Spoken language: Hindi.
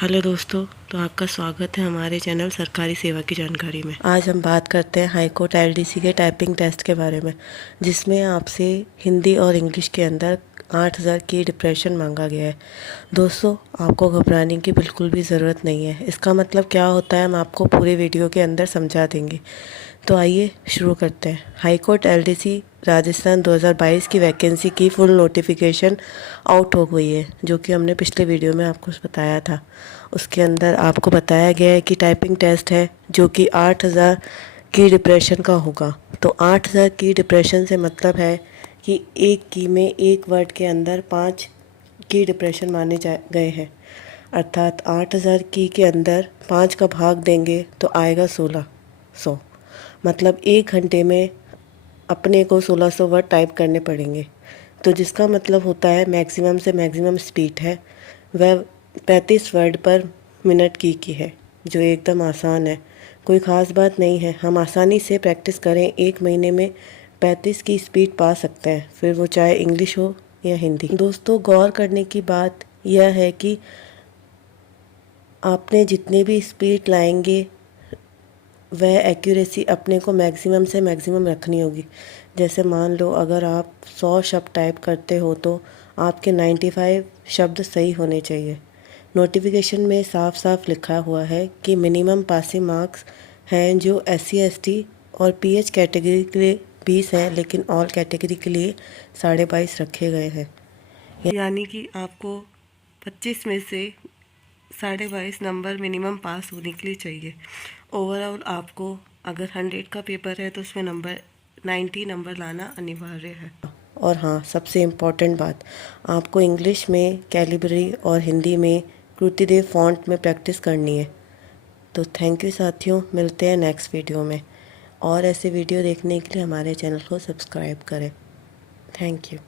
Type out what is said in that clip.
हेलो दोस्तों, तो आपका स्वागत है हमारे चैनल सरकारी सेवा की जानकारी में। आज हम बात करते हैं हाई कोर्ट एलडीसी के टाइपिंग टेस्ट के बारे में, जिसमें आपसे हिंदी और इंग्लिश के अंदर 8000 की डिप्रेशन मांगा गया है। दोस्तों, आपको घबराने की बिल्कुल भी ज़रूरत नहीं है। इसका मतलब क्या होता है हम आपको पूरे वीडियो के अंदर समझा देंगे। तो आइए शुरू करते हैं। हाई कोर्ट एलडीसी राजस्थान 2022 की वैकेंसी की फुल नोटिफिकेशन आउट हो गई है, जो कि हमने पिछले वीडियो में आपको बताया था। उसके अंदर आपको बताया गया है कि टाइपिंग टेस्ट है जो कि 8000 की डिप्रेशन का होगा। तो 8000 की डिप्रेशन से मतलब है कि एक की में एक वर्ड के अंदर 5 की डिप्रेशन माने जा गए हैं। अर्थात 8000 की के अंदर 5 का भाग देंगे तो आएगा 1600। मतलब एक घंटे में अपने को 1600 वर्ड टाइप करने पड़ेंगे। तो जिसका मतलब होता है मैक्सिमम से मैक्सिमम स्पीड है वह 35 वर्ड पर मिनट की है, जो एकदम आसान है। कोई ख़ास बात नहीं है। हम आसानी से प्रैक्टिस करें 1 महीने में 35 की स्पीड पा सकते हैं, फिर वो चाहे इंग्लिश हो या हिंदी। दोस्तों, गौर करने की बात यह है कि आपने जितनी भी स्पीड लाएंगे वह एक्यूरेसी अपने को मैक्सिमम से मैक्सिमम रखनी होगी। जैसे मान लो अगर आप 100 शब्द टाइप करते हो तो आपके 95 शब्द सही होने चाहिए। नोटिफिकेशन में साफ साफ लिखा हुआ है कि मिनिमम पासिंग मार्क्स हैं जो SC ST और PH कैटेगरी के लिए 20 हैं, लेकिन ऑल कैटेगरी के लिए 22.5 रखे गए हैं। यानी कि आपको 25 में से 22.5 नंबर मिनिमम पास होने के लिए चाहिए। ओवरऑल आपको अगर 100 का पेपर है तो उसमें 90 नंबर लाना अनिवार्य है। और हाँ, सबसे इम्पॉर्टेंट बात, आपको इंग्लिश में कैलिबरी और हिंदी में कृतिदेव फॉन्ट में प्रैक्टिस करनी है। तो थैंक यू साथियों, मिलते हैं नेक्स्ट वीडियो में। और ऐसे वीडियो देखने के लिए हमारे चैनल को सब्सक्राइब करें। Thank you.